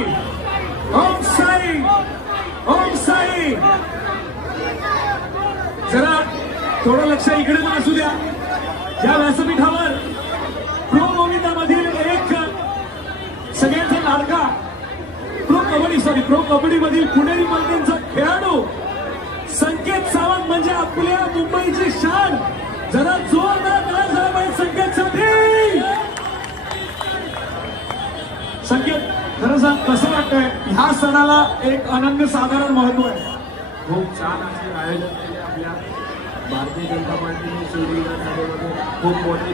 ओम साई, ओम साई. जरा थोडं लक्ष इकडे पण असू द्या. या व्यासपीठावर प्रो गोविंदामधील एक सगळ्यांचा लाडका प्रो कबड्डी मधील पुणेरी मल्ल्यांचा खेळाडू संकेत सावंत म्हणजे आपल्या मुंबईची शान. जरा जोरदार टाळ्या झाला पाहिजे संकेतसाठी. संकेत, खरं सांग कसं वाटतंय? ह्या सणाला एक अनन्यसाधारण महत्व आहे. खूप छान असे आयोजन केले आपल्या भारतीय जनता पार्टीने शिवडी खूप मोठी